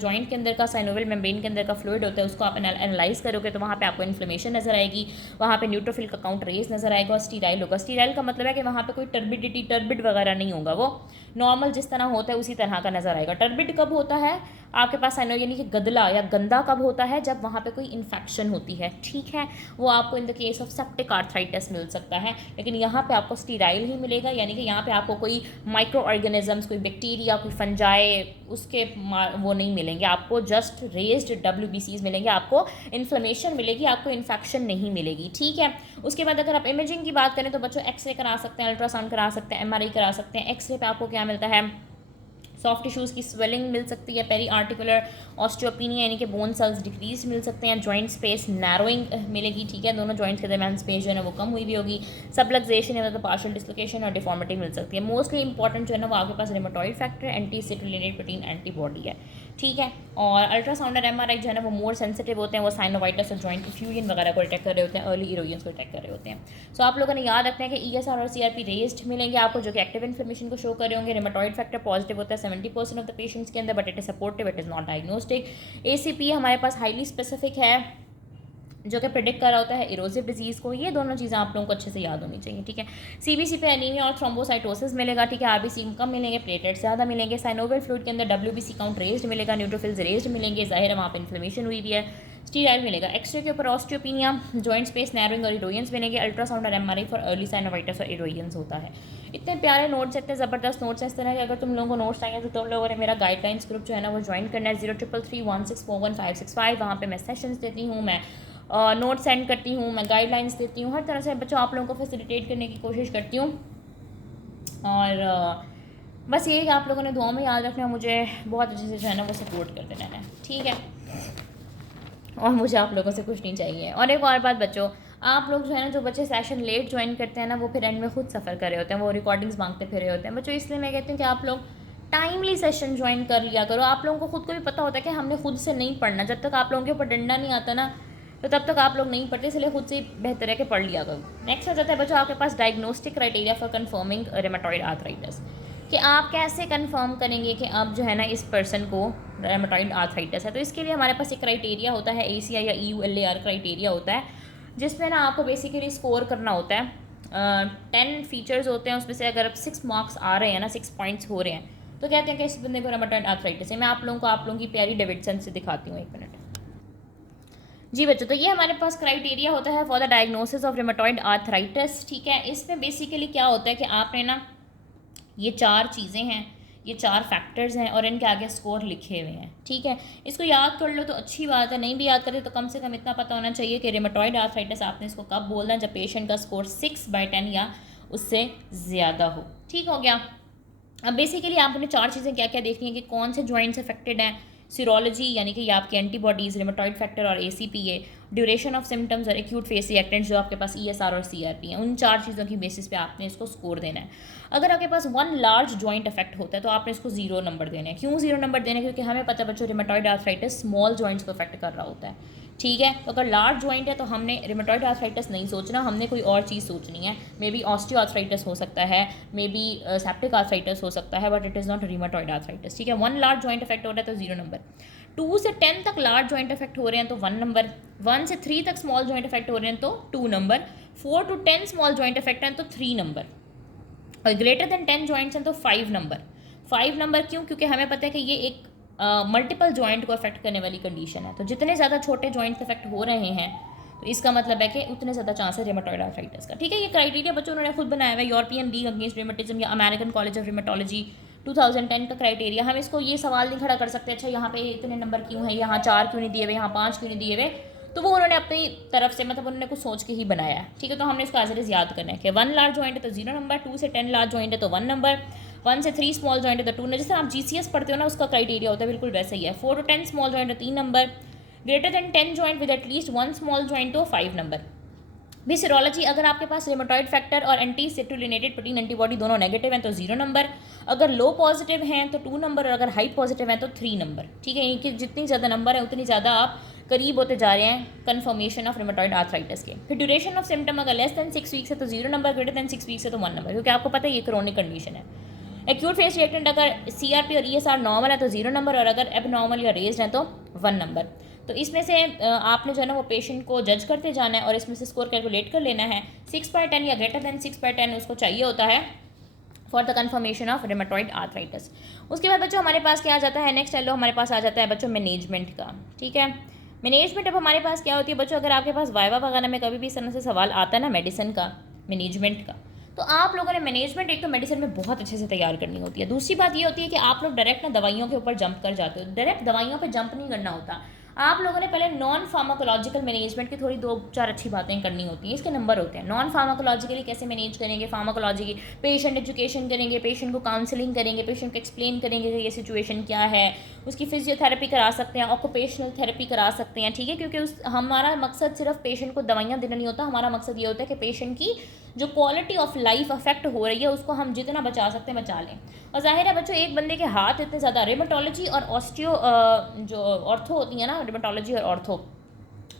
जॉइंट के अंदर का साइनोवियल मेम्ब्रेन के अंदर का फ्लूइड होता है, उसको आप एनालाइज करोगे तो वहाँ पे आपको इन्फ्लेमेशन नजर आएगी, वहाँ पे न्यूट्रोफिल का काउंट रेज नजर आएगा और स्टीराइल होगा। स्टीराइल का मतलब है कि वहाँ पे कोई टर्बिड वगैरह नहीं होगा, वो नॉर्मल जिस तरह होता है उसी तरह का नजर आएगा। टर्बिड कब होता है आपके पास साइनो यानी कि गदला या गंदा कब होता है, जब वहाँ पे कोई इन्फेक्शन होती है, ठीक है, वो आपको in the case of septic arthritis मिल सकता है। लेकिन यहाँ पे आपको स्टीराइल ही मिलेगा, यानी कि यहाँ पे आपको कोई माइक्रो ऑर्गेनिजम्स, कोई बैक्टीरिया, कोई फंजाई उसके वो नहीं मिलेंगे, आपको जस्ट रेज्ड WBCs मिलेंगे, आपको इन्फ्लेमेशन मिलेगी, आपको इन्फेक्शन नहीं मिलेगी, ठीक है। उसके बाद अगर आप इमेजिंग की बात करें तो बच्चों एक्सरे करा सकते हैं, अल्ट्रासाउंड करा सकते हैं, MRI करा सकते हैं। एक्सरे पे आपको क्या मिलता है, सॉफ्ट टिश्यूज़ की स्वेलिंग मिल सकती है, पेरी आर्टिकुलर ऑस्टियोपिनिया यानी कि बोन सेल्स डिक्रीज मिल सकते हैं, जॉइंट स्पेस नैरोइंग मिलेगी, ठीक है, दोनों जॉइंट्स के दरमियान स्पेस जो है ना वो कम हुई भी होगी, सबलक्सेशन या मतलब पार्शियल डिस्लोकेशन और डिफॉर्मिटी मिल सकती है। मोस्टली इंपॉर्टेंट जो है ना वो आपके पास rheumatoid factor, anti citrullinated protein antibody है, ठीक है। और अल्ट्रासाउंड और MRI जो है ना वो मोर सेंसिटिव होते हैं, वो साइनोवाइटिस और जॉइंट इफ्यूजन वगैरह को डिटेक्ट कर रहे होते हैं, अर्ली इरोजन्स को डिटेक्ट कर रहे होते हैं। सो आप लोगों ने याद रखना है कि ESR और CRP रेज्ड मिलेंगे आपको, जो कि एक्टिव इन्फ्लेमेशन को शो कर रहे होंगे। रिमेटॉइड फैक्टर पॉजिटिव होता है 70% ऑफ द पेशेंट्स के अंदर, but it is supportive, it is not diagnostic. ACP हमारे पास हाईली स्पेसिफिक है, जो कि प्रिडिक्ट कर रहा होता है इरोजिव डिजीज़ को। ये दोनों चीज़ें आप लोगों को अच्छे से याद होनी चाहिए, ठीक है। CBC पे एनीमिया और थ्रोम्बोसाइटोसिस मिलेगा, ठीक है। RBC कम मिलेंगे, प्लेटलेट्स ज़्यादा मिलेंगे। साइनोवियल फ्लूइड के अंदर WBC काउंट रेज्ड मिलेगा, न्यूट्रोफिल्स रेज्ड मिलेंगे, जाहिर है वहाँ पर इन्फ्लेमेशन हुई हुई है। स्टीराइल मिलेगा। एक्सरे के ऊपर ऑस्टियोपिनिया, जॉइंट स्पेस नैरोइंग और इरोजन्स मिलेंगे। अल्ट्रासाउंड और MRI फॉर अर्ली साइनोवाइटिस और इरोजन्स होता है। इतने प्यारे नोट्स, इतने ज़बरदस्त नोट्स हैं। इस तरह के अगर तुम लोगों को नोट्स चाहिए तो तुम लोगों ने मेरा गाइडलाइंस ग्रुप जो है ना वो ज्वाइन करना है। 033316415565। वहाँ पे मैं सेशंस देती हूँ, मैं नोट सेंड करती हूँ, मैं गाइडलाइंस देती हूँ, हर तरह से बच्चों आप लोगों को फैसिलिटेट करने की कोशिश करती हूँ। और बस ये कि आप लोगों ने दुआओं में याद रखना, मुझे बहुत अच्छे से जो है ना वो सपोर्ट करते रहना है, ठीक है। और मुझे आप लोगों से कुछ नहीं चाहिए। और एक और बात बच्चों, आप लोग जो है ना, जो बच्चे सेशन लेट ज्वाइन करते हैं ना, वो फिर एंड में खुद सफ़र कर रहे होते हैं, वो रिकॉर्डिंग्स मांगते फिर रहे होते हैं बच्चों। इसलिए मैं कहती हूँ कि आप लोग टाइमली सेशन ज्वाइन कर लिया करो। आप लोगों को खुद को भी पता होता है कि हमने खुद से नहीं पढ़ना, जब तक आप लोगों के ऊपर डंडा नहीं आता ना तो तब तक आप लोग नहीं पढ़ते, इसलिए खुद से बेहतर है कि पढ़ लिया करो। नेक्स्ट आ जाता है बच्चों आपके पास diagnostic criteria for confirming rheumatoid arthritis, कि आप कैसे कंफर्म करेंगे कि आप जो है ना इस पर्सन को रेमेटॉइड आर्थराइटिस है। तो इसके लिए हमारे पास एक क्राइटेरिया होता है, ACI या EULAR क्राइटेरिया होता है, जिसमें ना आपको बेसिकली स्कोर करना होता है। 10 फीचर्स होते हैं, उसमें से अगर अब 6 मार्क्स आ रहे हैं ना, 6 पॉइंट्स हो रहे हैं, तो कहते हैं कि इस बंदे को रेमेटॉइड आर्थराइटिस है। मैं आप लोगों की प्यारी डेविडसन से दिखाती हूँ, 1 मिनट जी बच्चों। तो ये हमारे पास क्राइटेरिया होता है for the diagnosis of rheumatoid arthritis, ठीक है। इसमें बेसिकली क्या होता है कि आपने ना ये 4 चीज़ें हैं, ये 4 फैक्टर्स हैं और इनके आगे स्कोर लिखे हुए हैं, ठीक है। इसको याद कर लो तो अच्छी बात है, नहीं भी याद करते तो कम से कम इतना पता होना चाहिए कि रेमेटॉइड आर्थराइटिस आपने इसको कब बोलना है, जब पेशेंट का स्कोर 6/10 या उससे ज़्यादा हो, ठीक हो गया। अब बेसिकली आपने 4 चीज़ें क्या क्या देखनी है कि कौन से जॉइंट्स अफेक्टेड हैं, सीरोलॉजी यानी कि ये आपकी एंटीबॉडीज़, रेमेटॉइड फैक्टर और ACPA, ड्यूरेशन ऑफ सिम्टम्स और एक्यूट फेस रिएक्टेंट्स जो आपके पास ESR और CRP हैं। उन 4 चीज़ों की बेसिस पे आपने इसको स्कोर देना है। अगर आपके पास 1 लार्ज जॉइंट अफेक्ट होता है तो आपने इसको 0 नंबर देना है। क्यों 0 नंबर देना है? क्योंकि हमें पता है बच्चों रेमेटॉइड आर्थराइटिस स्मॉल जॉइंट्स को अफेक्ट कर रहा होता है, ठीक है। तो अगर लार्ज जॉइंट है तो हमने रेमेटॉइड आर्थराइटिस नहीं सोचना, हमने कोई और चीज़ सोचनी है। मे बी ऑस्टियो आर्थराइटिस हो सकता है, मे बी सेप्टिक आर्थराइटिस हो सकता है, but it is not rheumatoid arthritis, ठीक है। 1 लार्ज जॉइंट अफेक्ट हो रहा है तो 0 नंबर। 2 से 10 तक लार्ज जॉइंट अफेक्ट हो रहे हैं तो 1 नंबर। 1 से 3 तक स्मॉल जॉइंट अफेक्ट हो रहे हैं तो 2 number. 4 to 10 small joint affect हैं तो 3 नंबर। और ग्रेटर देन 10 जॉइंट्स हैं तो 5 नंबर। 5 नंबर क्यों? क्योंकि हमें पता है कि ये एक मल्टीपल जॉइंट को अफेक्ट करने वाली कंडीशन है। तो जितने ज़्यादा छोटे जॉइंट्स अफेक्ट हो रहे हैं तो इसका मतलब है कि उतने ज़्यादा चांस है रेमेटॉइड आर्थराइटिस का, ठीक है। ये क्राइटेरिया बच्चों उन्होंने खुद बनाया हुआ है, यूरोपियन लीग अगेंस्ट रेमेटिज्म या अमेरिकन कॉलेज ऑफ रेमेटोलॉजी 2010 का क्राइटेरिया। हम इसको ये सवाल नहीं खड़ा कर सकते अच्छा यहाँ पे इतने नंबर क्यों है, यहाँ 4 क्यों नहीं दिए हुए, यहाँ 5 क्यों नहीं दिए हुए। तो वो उन्होंने अपनी तरफ से मतलब उन्होंने कुछ सोच के ही बनाया है, ठीक है। तो हमने इसको एज इट इज़ याद करना है कि 1 लार्ज जॉइंट है तो 0 नंबर, 2 से 10 लार्ज जॉइंट है तो 1 नंबर, 1 से 3 स्मॉल जॉइंट है तो 2 नंबर। जैसे आप GCS पढ़ते हो ना उसका क्राइटेरिया होता है बिल्कुल वैसे ही है। 4 to 10 स्मॉल जॉइंट है 3 number, greater than 10 joint with at least 1 small joint तो 5 नंबर। भी सीरोलॉजी अगर आपके पास रेमेटॉइड फैक्टर और एंटी सिट्रुलिनेटेड प्रोटीन एंटीबॉडी दोनों नेगेटिव हैं तो 0 नंबर, अगर लो पॉजिटिव हैं तो 2 नंबर और अगर हाई पॉजिटिव हैं तो 3 नंबर, ठीक है। इनके जितनी ज़्यादा नंबर है उतनी ज़्यादा आप करीब होते जा रहे हैं कन्फर्मेशन ऑफ रेमेटॉइड आर्थराइटिस के। फिर ड्यूरेशन ऑफ सिम्टम अगर लेस दैन 6 वीक्स है तो 0 नंबर, ग्रेटर दैन 6 वीक्स है तो 1 नंबर, क्योंकि आपको पता है ये क्रोनिक कंडीशन है। एक्यूट फेस रिएक्टेंट अगर CRP और ESR नॉर्मल है तो 0 नंबर, और अगर एबनॉर्मल या रेज्ड है तो 1 नंबर। तो इसमें से आपने जो है ना वो पेशेंट को जज करते जाना है और इसमें से स्कोर कैलकुलेट कर लेना है। 6/10 या ग्रेटर देन 6/10 उसको चाहिए होता है for the confirmation of rheumatoid arthritis. उसके बाद बच्चों हमारे पास क्या आ जाता है, नेक्स्ट एलो हमारे पास आ जाता है बच्चों मैनेजमेंट का। ठीक है, मैनेजमेंट अब हमारे पास क्या होती है बच्चों, अगर आपके पास वाइवा वगैरह में कभी भी इस तरह से सवाल आता है ना मेडिसिन का, मैनेजमेंट का, तो आप लोगों ने मैनेजमेंट एक तो मेडिसिन में बहुत अच्छे से तैयार करनी होती है। दूसरी बात ये होती है कि आप लोग डायरेक्ट ना दवाइयों के ऊपर जंप कर जाते हो, डायरेक्ट दवाइयों पे जंप नहीं करना होता। आप लोगों ने पहले नॉन फार्माकोलॉजिकल मैनेजमेंट की थोड़ी 2-4 अच्छी बातें करनी होती हैं, इसके नंबर होते हैं। नॉन फार्माकोलॉजिकली कैसे मैनेज करेंगे, फार्माकोलॉजी की पेशेंट एजुकेशन करेंगे, पेशेंट को काउंसलिंग करेंगे, पेशेंट को एक्सप्लेन करेंगे कि ये सिचुएशन क्या है, उसकी फिजियोथेरेपी करा सकते हैं, ऑक्यूपेशनल थेरेपी करा सकते हैं। ठीक है, क्योंकि हमारा मकसद सिर्फ पेशेंट को दवाइयाँ देना नहीं होता, हमारा मकसद ये होता है कि पेशेंट की जो क्वालिटी ऑफ लाइफ अफेक्ट हो रही है उसको हम जितना बचा सकते हैं बचा लें। और जाहिर है बच्चों एक बंदे के हाथ इतने ज़्यादा, रेमेटोलॉजी और ऑस्टियो जो ऑर्थो होती है ना, रेमेटोलॉजी और ऑर्थो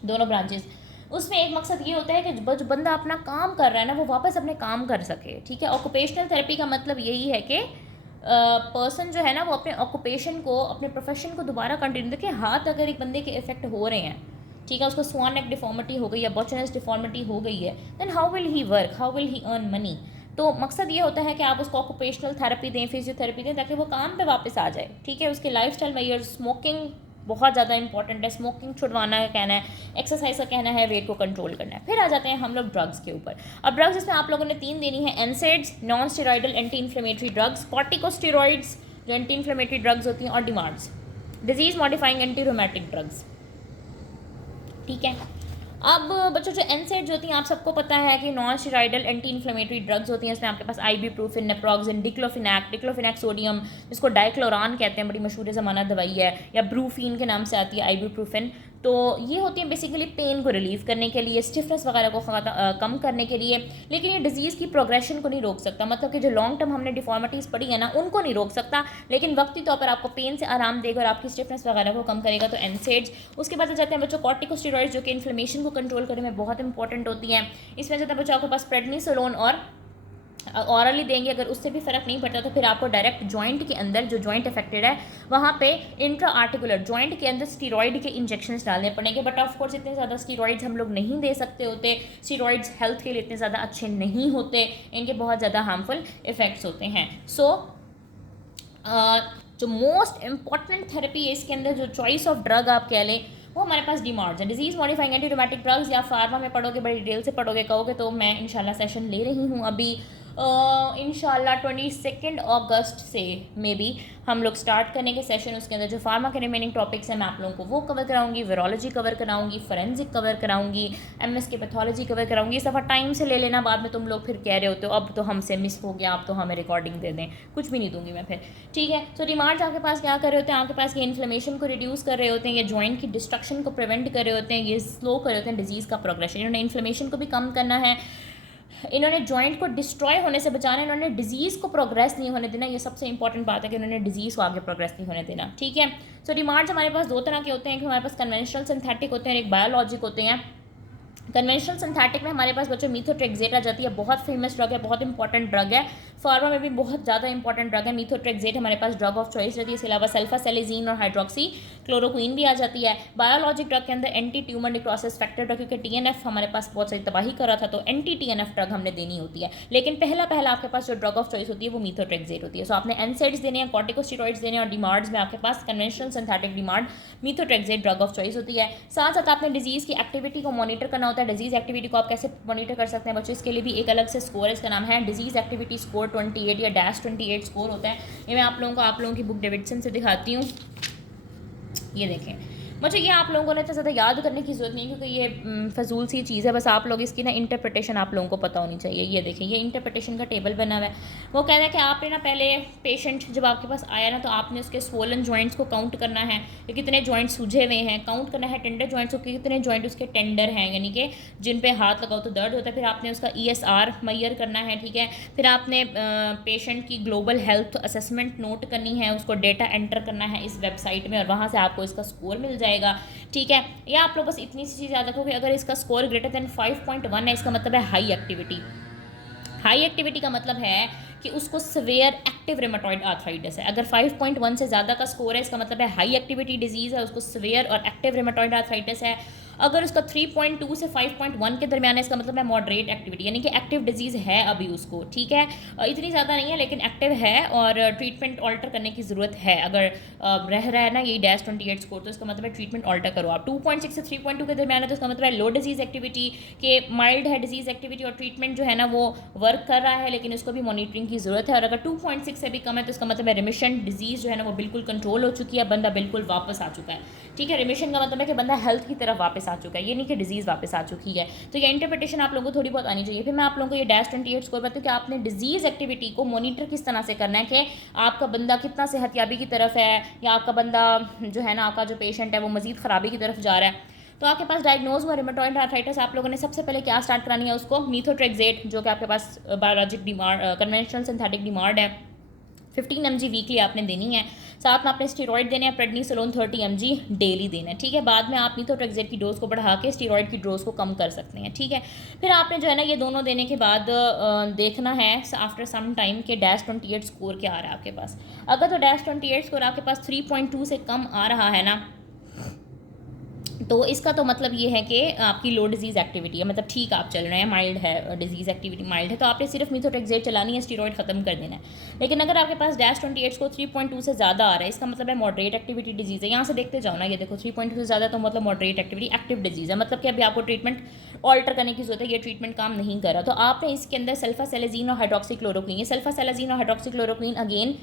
दोनों ब्रांचेस, उसमें एक मकसद ये होता है कि जो बंदा अपना काम कर रहा है ना वो वापस अपने काम कर सके। ठीक है, ऑक्यूपेशनल थेरेपी का मतलब यही है कि पर्सन जो है ना वो अपने ऑक्यूपेशन को, अपने प्रोफेशन को दोबारा कंटिन्यू, देखिए हाथ अगर एक बंदे के इफेक्ट हो रहे हैं, ठीक है, उसको स्वान नेक डिफॉर्मिटी हो गई या बॉचनस डिफॉर्मिटी हो गई है, then how will he work, how will he earn money. तो मकसद ये होता है कि आप उसको ऑक्यूपेशनल थेरेपी दें, फिजियोथेरेपी दें, ताकि वो काम पे वापस आ जाए। ठीक है, उसके लाइफस्टाइल मेजर्स, स्मोकिंग बहुत ज़्यादा इंपॉर्टेंट है, स्मोकिंग छुड़वाना का कहना है, एक्सरसाइज का कहना है, वेट को कंट्रोल करना है। फिर आ जाते हैं हम लोग ड्रग्स के ऊपर। अब ड्रग्स इसमें आप लोगों ने 3 देनी है, NSAIDs non steroidal anti inflammatory drugs, corticosteroids जो एंटी इन्फ्लेमेटरी ड्रग्स होती हैं, और DMARDs disease modifying anti rheumatic drugs. ठीक है, अब बच्चों जो एनसेड जो होती हैं आप सबको पता है कि non steroidal anti inflammatory drugs होती हैं। इसमें आपके पास आइबुप्रोफेन, नेप्रोक्सेन, डिक्लोफिनैक सोडियम, जिसको डाइक्लोरान कहते हैं, बड़ी मशहूर ज़माना दवाई है, या ब्रूफीन के नाम से आती है आइबुप्रोफेन। तो ये होती है बेसिकली पेन को रिलीव करने के लिए, स्टिफनेस वगैरह को कम करने के लिए, लेकिन ये डिजीज़ की प्रोग्रेशन को नहीं रोक सकता। मतलब कि जो लॉन्ग टर्म हमने डिफॉर्मिटीज़ पढ़ी है ना उनको नहीं रोक सकता, लेकिन वक्ती तौर पर आपको पेन से आराम देगा और आपकी स्टिफनेस वगैरह को कम करेगा। तो एनसेड्स। उसके बाद जाते हैं बच्चों कॉर्टिकोस्टेरॉइड्स, जो कि इन्फ्लेमेशन को कंट्रोल करने में बहुत इंपॉर्टेंट होती हैं। इसमें जाता है बच्चों आपके पास प्रेडनिसोलोन और ऑरली देंगे। अगर उससे भी फ़र्क नहीं पड़ता तो फिर आपको डायरेक्ट जॉइंट के अंदर, जो जॉइंट अफेक्टेड है वहाँ पे इंट्रा आर्टिकुलर जॉइंट के अंदर स्टीरॉइड के इंजेक्शंस डालने पड़ेंगे। बट ऑफ कोर्स इतने ज़्यादा स्टीरॉइड्स हम लोग नहीं दे सकते होते, स्टीरॉइड्स हेल्थ के लिए इतने ज़्यादा अच्छे नहीं होते, इनके बहुत ज़्यादा हार्मफुल इफ़ेक्ट्स होते हैं। सो जो मोस्ट इम्पॉर्टेंट थेरेपी है इसके अंदर, जो चॉइस ऑफ ड्रग आप कह लें, वो हमारे पास डिमार्ड्स है, disease modifying anti rheumatic drugs. या फार्मा में पढ़ोगे, बड़ी डिटेल से पढ़ोगे, कहोगे तो मैं इंशाल्लाह सेशन ले रही हूँ अभी इंशाल्लाह 22 अगस्त से मे बी हम लोग स्टार्ट करने के सेशन। उसके अंदर जो फार्मा के रिमेनिंग टॉपिक्स हैं मैं आप लोगों को वो कवर कराऊंगी, वीरोलॉजी कवर कराऊंगी, फोरेंसिक कवर कराऊंगी, एमएस के पैथोलॉजी कवर कराऊंगी। इस दफ़ा टाइम से ले लेना, बाद में तुम लोग फिर कह रहे होते हो अब तो हमसे मिस हो गया, अब तो हमें रिकॉर्डिंग दे दें, कुछ भी नहीं दूंगी मैं फिर। ठीक है, सो डिमांड्स आपके पास क्या कर रहे होते हैं, आपके पास ये इन्फ्लेमेशन को रिड्यूस कर रहे होते हैं, ये जॉइंट की डिस्ट्रक्शन को प्रिवेंट कर रहे होते हैं, ये स्लो कर रहे होते हैं डिजीज़ का प्रोग्रेशन। इन्होंने इन्फ्लेमेशन को भी कम करना है, इन्होंने जॉइंट को डिस्ट्रॉय होने से बचाना है, इन्होंने डिजीज़ को प्रोग्रेस नहीं होने देना। ये सबसे इंपॉर्टेंट बात है कि इन्होंने डिजीज़ को आगे प्रोग्रेस नहीं होने देना। ठीक है, सो डिमांड्स हमारे पास 2 तरह के होते हैं कि हमारे पास कन्वेंशनल सिंथेटिक होते हैं और एक बायोलॉजिक होते हैं। कन्वेंशनल सिंथेटिक में हमारे पास बच्चों मीथोट्रेक्सेट आ जाती है, बहुत फेमस ड्रग है, बहुत इंपॉर्टेंट ड्रग है, फार्मा में भी बहुत ज़्यादा इंपॉर्टेंट ड्रग है। मीथोट्रेक्सेट हमारे पास ड्रग ऑफ चॉइस रहती है। इसके अलावा सल्फासेलेजीन और हाइड्रोक्सी क्लोरोक्वीन भी आ जाती है। बायोलॉजिक ड्रग के अंदर anti tumour necrosis factor drug, क्योंकि TNF हमारे पास बहुत सारी तबाही कर रहा था तो एंटी TNF ड्रग हमने देनी होती है। लेकिन पहला आपके पास जो ड्रग ऑफ चॉइस होती है वो मीथोट्रेक्सेट होती है। सो आपने एनसेड्स देने हैं, कॉर्टिकोस्टेरॉइड्स देने हैं, और डिमार्ड्स में आपके पास conventional synthetic DMARD methotrexate drug of choice होती है। साथ साथ आपने डिजीज़ की एक्टिविटी को मॉनिटर करना होता है। डिजीज़ एक्टिविटी को आप कैसे मॉनिटर कर सकते हैं बच्चों, इसके लिए भी एक अलग से स्कोर है, इसका नाम है डिजीज़ एक्टिविटी स्कोर 28 या -28 स्कोर होता है। ये मैं आप लोगों की बुक डेविडसन से दिखाती हूँ। ये देखें मुझे, ये आप लोगों ने इतना ज़्यादा याद करने की ज़रूरत नहीं, क्योंकि ये फजूल सी चीज़ है, बस आप लोग इसकी ना इंटरप्रिटेशन आप लोगों को पता होनी चाहिए। ये देखें, ये इंटरप्रिटेशन का टेबल बना हुआ है। वो कह रहा है कि आपने ना पहले पेशेंट जब आपके पास आया ना तो आपने उसके स्वोलन जॉइंट्स को काउंट करना है कि कितने जॉइंट्स सूझे हुए हैं, काउंट करना है टेंडर जॉइंट्स को, कितने जॉइंट उसके टेंडर हैं, यानी कि जिन पे हाथ लगाओ तो दर्द होता है। फिर आपने उसका ESR मैयर करना है। ठीक है, फिर आपने पेशेंट की ग्लोबल हेल्थ असेसमेंट नोट करनी है, उसको डेटा एंटर करना है इस वेबसाइट में और वहाँ से आपको इसका स्कोर मिल जाएगा। ठीक है, या आप लोग बस इतनी सी चीज़ याद रखो कि अगर इसका स्कोर ग्रेटर देन 5.1 है, इसका मतलब है हाई एक्टिविटी। हाई एक्टिविटी का मतलब है कि उसको सवेयर एक्टिव रेमेटॉइड आर्थराइटिस है। अगर 5.1 से ज़्यादा का स्कोर है, इसका मतलब है हाई एक्टिविटी डिजीज़ है, उसको सवेयर और एक्टिव रेमेटॉइड आर्थराइटिस है। अगर उसका 3.2 से 5.1 के दरमियान है, इसका मतलब है मॉडरेट एक्टिविटी, यानी कि एक्टिव डिजीज़ है अभी उसको, ठीक है, इतनी ज़्यादा नहीं है लेकिन एक्टिव है और ट्रीटमेंट ऑल्टर करने की ज़रूरत है। अगर रह रहा है ना यही -28 स्कोर, तो इसका मतलब है ट्रीटमेंट ऑल्टर करो आप। 2.6 से 3.2 के दरमियान है, तो इसका मतलब है लो डिजीज़ एक्टिविटी के माइल्ड है डिजीज़ एक्टिविटी और ट्रीटमेंट जो है ना वो वर्क कर रहा है, लेकिन उसको भी मॉनिटरिंग की ज़रूरत है। और अगर 2.6 से भी कम है, तो इसका मतलब है रिमिशन, डिजीज़ जो है ना वो बिल्कुल कंट्रोल हो चुकी है, बंदा बिल्कुल वापस आ चुका है, ठीक है। रिमिशन का मतलब है कि बंदा हेल्थ की तरफ वापस आ चुका है, ये नहीं कि डिजीज़ वापस आ चुकी है। तो ये इंटरप्रिटेशन आप लोगों को थोड़ी बहुत आनी चाहिए। फिर मैं आप लोगों को ये -28 स्कोर बताऊँ कि आपने डिजीज़ एक्टिविटी को मॉनिटर किस तरह से करना है, कि आपका बंदा कितना सेहतयाबी की तरफ है, या आपका बंदा जो है ना, आपका जो पेशेंट है वो मज़ीद ख़राबी की तरफ जा रहा है। तो आपके पास डायग्नोज हुआ रिमेटॉइड आर्थराइटिस, आप लोगों ने सबसे पहले क्या स्टार्ट करानी है उसको, मीथोट्रेक्सेट, जो कि आपके पास biologic DMARD, conventional synthetic DMARD है, 15 mg वीकली आपने देनी है। साथ में आपने स्टीरॉयड देने हैं, प्रेडनिसोलोन 30 mg डेली देना है, ठीक है। बाद में आप मीथोट्रेक्सेट की डोज को बढ़ा के स्टीरॉयड की डोज को कम कर सकते हैं, ठीक है। फिर आपने जो है ना ये दोनों देने के बाद देखना है आफ्टर सम टाइम के -28 स्कोर क्या आ रहा है आपके पास। अगर तो -28 स्कोर आपके पास 3.2 से कम आ रहा है ना, तो इसका तो मतलब ये है कि आपकी लो डिजीज़ एक्टिविटी है, मतलब ठीक आप चल रहे हैं, माइल्ड है डिजीज़ एक्टिविटी, माइल्ड है, तो आपने सिर्फ मीथोट्रेक्सेट चलानी है, स्टीरॉयड खत्म कर देना है। लेकिन अगर आपके पास -28 को 3.2 से ज़्यादा आ रहा है, इसका मतलब है मॉडरेट एक्टिविटी डिजीज़ है। यहाँ से देखते जाओ ना, ये देखो 3.2 से ज़्यादा, तो मतलब मॉडरेट एक्टिविटी एक्टिव डिजीज़ है, मतलब कि अभी आपको ट्रीटमेंट ऑल्टर करने की जरूरत है, ये ट्रीटमेंट काम नहीं कर रहा। तो आपने इसके अंदर सल्फासेलेजीन और हाइड्रोक्सीक्लोरोक्वीन, ये सल्फासेलेजीन और हाइड्रोक्सीक्लोरोक्वीन अगेन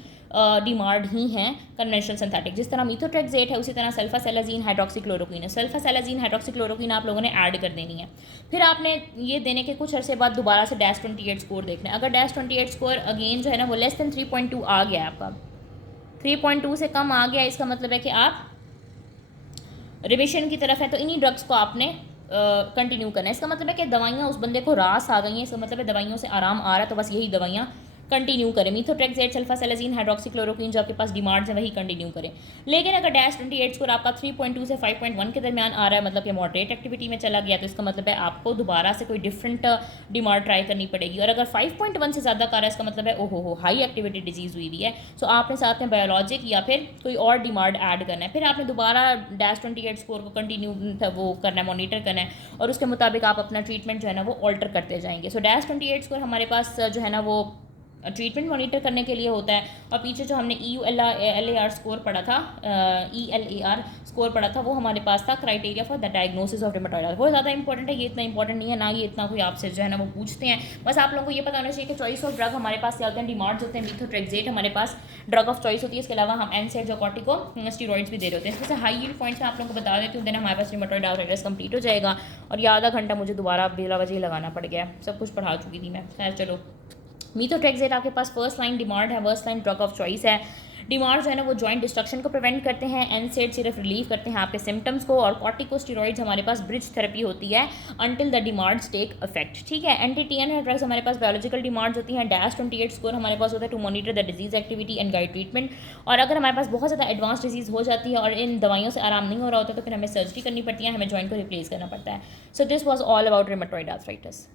डिमांड ही हैं कन्वेंशनल सिंथेटिक, जिस तरह मीथोट्रेक्सेट है उसी तरह सल्फासेलाजीन हाइड्रोक्सीक्लोरोक्वीन है। सल्फासेलाजीन हाइड्रोक्सीक्लोरोक्वीन आप लोगों ने ऐड कर देनी है। फिर आपने ये देने के कुछ अरसे बाद दोबारा से -28 स्कोर देखना है। अगर -28 स्कोर अगेन जो है ना वो लेस दैन 3.2 आ गया है आपका, 3.2 से कम आ गया, इसका मतलब है कि आप रिमिशन की तरफ है, तो इन्हीं ड्रग्स को आपने कंटिन्यू करना है। इसका मतलब है कि दवाइयाँ उस बंदे को रास आ गई हैं, इसका मतलब है दवाइयों से आराम आ रहा है, तो बस यही दवाइयाँ कंटिन्यू करें। मीथोट्रेक्सेट, सल्फासेलाजीन, हाइड्रोक्सीक्लोरोक्वीन जो आपके पास डिमांड्स हैं वही कंटिन्यू करें। लेकिन अगर -28 स्कोर आपका 3.2 से 5.1 के दरमियान आ रहा है, मतलब कि मॉडरेट एक्टिविटी में चला गया, तो इसका मतलब है आपको दोबारा से कोई डिफरेंट डिमांड ट्राई करनी पड़ेगी। और अगर 5.1 से ज़्यादा का रहा है, इसका मतलब है ओहो हो हाई एक्टिविटी डिजीज़ हुई हुई है, सो आपने साथ में बायोलॉजिक या फिर कोई और डिमांड ऐड करना है। फिर आपने दोबारा -28 स्कोर को कंटिन्यू वो करना है, मॉनिटर करना है, और उसके मुताबिक आप अपना ट्रीटमेंट जो है ना वो ऑल्टर करते जाएंगे। सो -28 स्कोर हमारे पास जो है ना वो ट्रीटमेंट मॉनिटर करने के लिए होता है। और पीछे जो हमने EULAR स्कोर पढ़ा था, ELAR स्कोर पढ़ा था, वो हमारे पास था criteria for the diagnosis of rheumatoid arthritis. बहुत ज़्यादा इंपॉर्टेंट है, ये इतना इंपॉर्टेंट नहीं है ना, ये इतना कोई आपसे जो है ना वो पूछते हैं। बस आप लोगों को ये पता होना चाहिए कि चॉइस ऑफ ड्रग हमारे पास क्या होते हैं, डिमांड्स होते हैं। मीथोट्रेक्सेट हमारे पास ड्रग ऑफ चॉइस होती है, इसके अलावा हम NSAIDs और कॉर्टिको स्टीरॉइड्स भी दे रहे होते हैं। इसमें से हाई यील्ड पॉइंट्स मैं आप लोगों को बता देती हूँ, देना हमारे पास रिमेटॉइड आर्थराइटिस कंप्लीट हो जाएगा। और ये आधा घंटा मुझे दोबारा बेला वजह लगाना पड़ गया, सब कुछ पढ़ा चुकी थी मैं। खैर चलो, मीथोट्रेक्सेट आपके पास फर्स्ट लाइन डिमांड है, first line drug of choice है। डिमांड्स जो है ना वो जॉइंट डिस्ट्रक्शन को प्रिवेंट करते हैं, NSAID सिर्फ रिलीव करते हैं आपके सिम्टम्स को, और कॉर्टिकोस्टेरॉइड्स हमारे पास ब्रिज थेरेपी होती है until the DMARDs take effect, ठीक है। एंटी-TNF ड्रग्स हमारे पास बायोलॉजिकल डिमांड्स होती हैं। -28 स्कोर हमारे पास होता है to monitor the disease activity and guide treatment. और अगर हमारे पास बहुत ज़्यादा एडवांस डिजीज़ हो जाती है और इन दवाइयों से आराम नहीं हो रहा होता, तो फिर हमें सर्जरी करनी पड़ती है, हमें जॉइंट को रिप्लेस करना पड़ता है। So this was all about rheumatoid arthritis.